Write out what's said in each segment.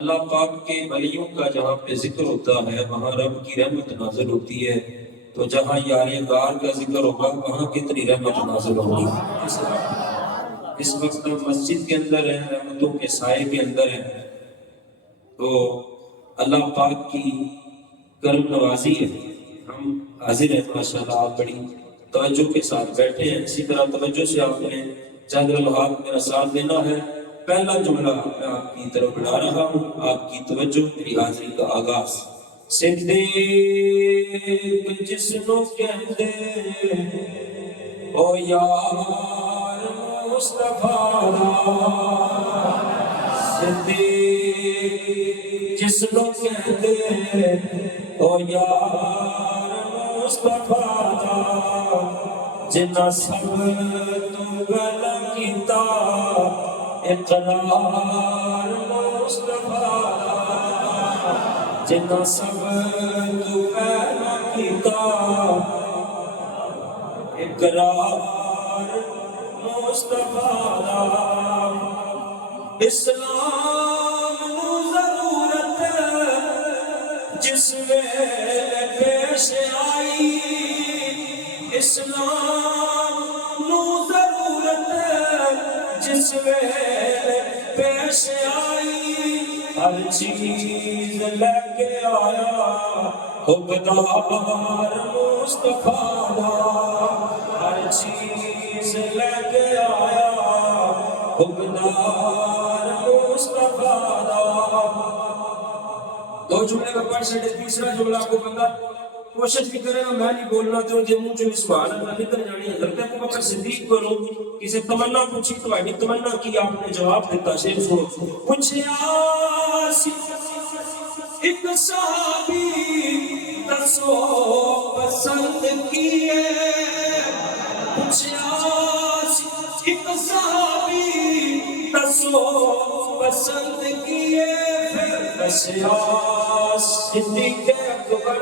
اللہ پاک کے ولیوں کا جہاں پہ ذکر ہوتا ہے وہاں رب کی رحمت نازل ہوتی ہے، تو جہاں یار غار کا ذکر ہوگا وہاں کتنی رحمت نازل ہوگی۔ اس وقت ہم مسجد کے اندر ہیں، رحمتوں کے سائے کے اندر ہیں، تو اللہ پاک کی کرم نوازی ہے۔ ہم حاضر ہیں ماشاءاللہ، آپ بڑی توجہ کے ساتھ بیٹھے ہیں، اسی طرح توجہ سے آپ نے چند لمحات میرا ساتھ دینا ہے۔ پہلا جملہ میں آپ کی طرف بڑھا رہا ہوں، آپ کی توجہ، میری حاضری کا آغاز۔ صدیق جس نو کہندے او یار مصطفیٰ دا، صدیق جس نو کہندے او یار مصطفیٰ دا، جنہ سب تو گلا کیتا اقرار مصطفیٰ دا، جنہ سب تو گلا کیتا اقرار مصطفیٰ دا۔ اسلام نو ضرورت جس ویلے پیش آئی، اسلام نو ضرورت جس ویلے پیش آئی، ہر چیز لے کے آیا حکمدار مصطفیٰ دا، ہر چیز لے کے آیا حکمدار مصطفیٰ دا۔ دو جملے کا پڑھ سے تیسرا جملہ کو بندہ کوشش بھی کرے گا، میں نہیں بولنا تو جو منہ چوں سبحان اللہ نکل جانی ہے۔ حضرت ابو بکر صدیق کو کسی تمنا پوچھی تو آئی تمنا کی، آپ نے جواب دیتا، شیخ سنو۔ پوچھیا ایک صحابی دسو پسند کیے، پوچھیا ایک صحابی دسو پسند کیے، پھر دسیا صدیق اکبر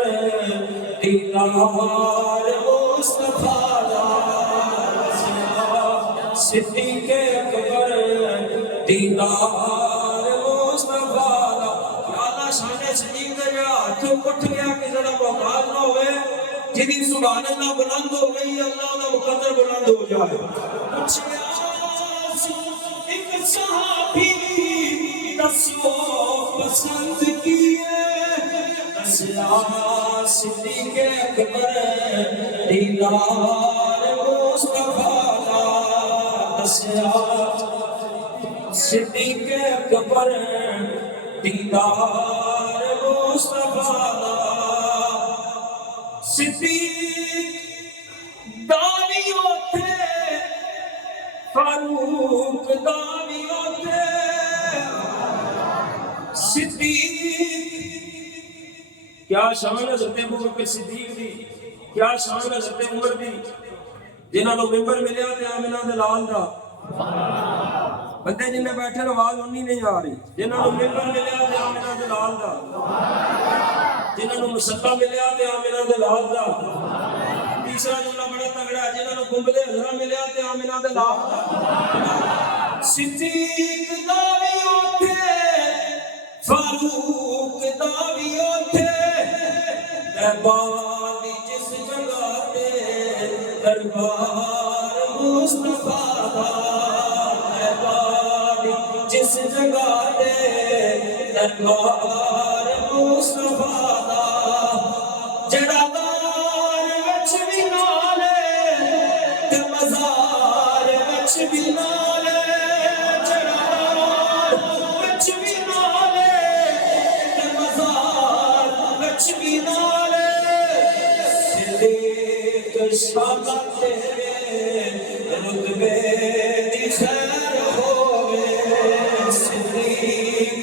دیدار مصطفیٰ دا، صدیق اکبر دیدار مصطفیٰ دا۔ یا اللہ شان صدیق دا جڑا ہاتھ اٹھ گیا کہ ذرا محتاج نہ ہوئے، جدی سبحان اللہ بلند ہو گئی اللہ دا مقدر بلند ہو جائے۔ پوچھیا ایک صحابی دسو پسند کیے، دسیا صدیق اکبر دیدار مصطفیٰ دا، دسیا صدیق اکبر دیدار مصطفیٰ دا۔ صدیق دانی ہوتے، فاروق دانی ہوتے، صدیق کیا شان حضرت ابو بکر صدیق دی، کیا شان حضرت عمر دی، جنہاں نو ممبر ملیا تے آمنہ دے لال دا، بندے جن میں بیٹھے آواز انہی نہیں آ رہی، جنہاں نو ممبر ملیا تے آمنہ دے لال دا، جنہاں نو مصلی ملیا تے آمنہ دے لال دا۔ تیسرا جملہ بڑا تگڑا ہے، جنہاں نو گنبد حضرا ملیا تے آمنہ دے لال دا۔ صدیق دا وی اوتھے، فاروق دا وی اوتھے، دربار جس جگہ تے دربار مصطفیٰ دا، دربار جس جگہ تے دربار مصطفیٰ دا، جڑا دار وچ بھی نال تے مزار وچ بھی نال، جڑا دار وچ بھی نال تے مزار وچ بھی نال، صدیق شالا تیرے رتبے دی خیر ہووے، صدیق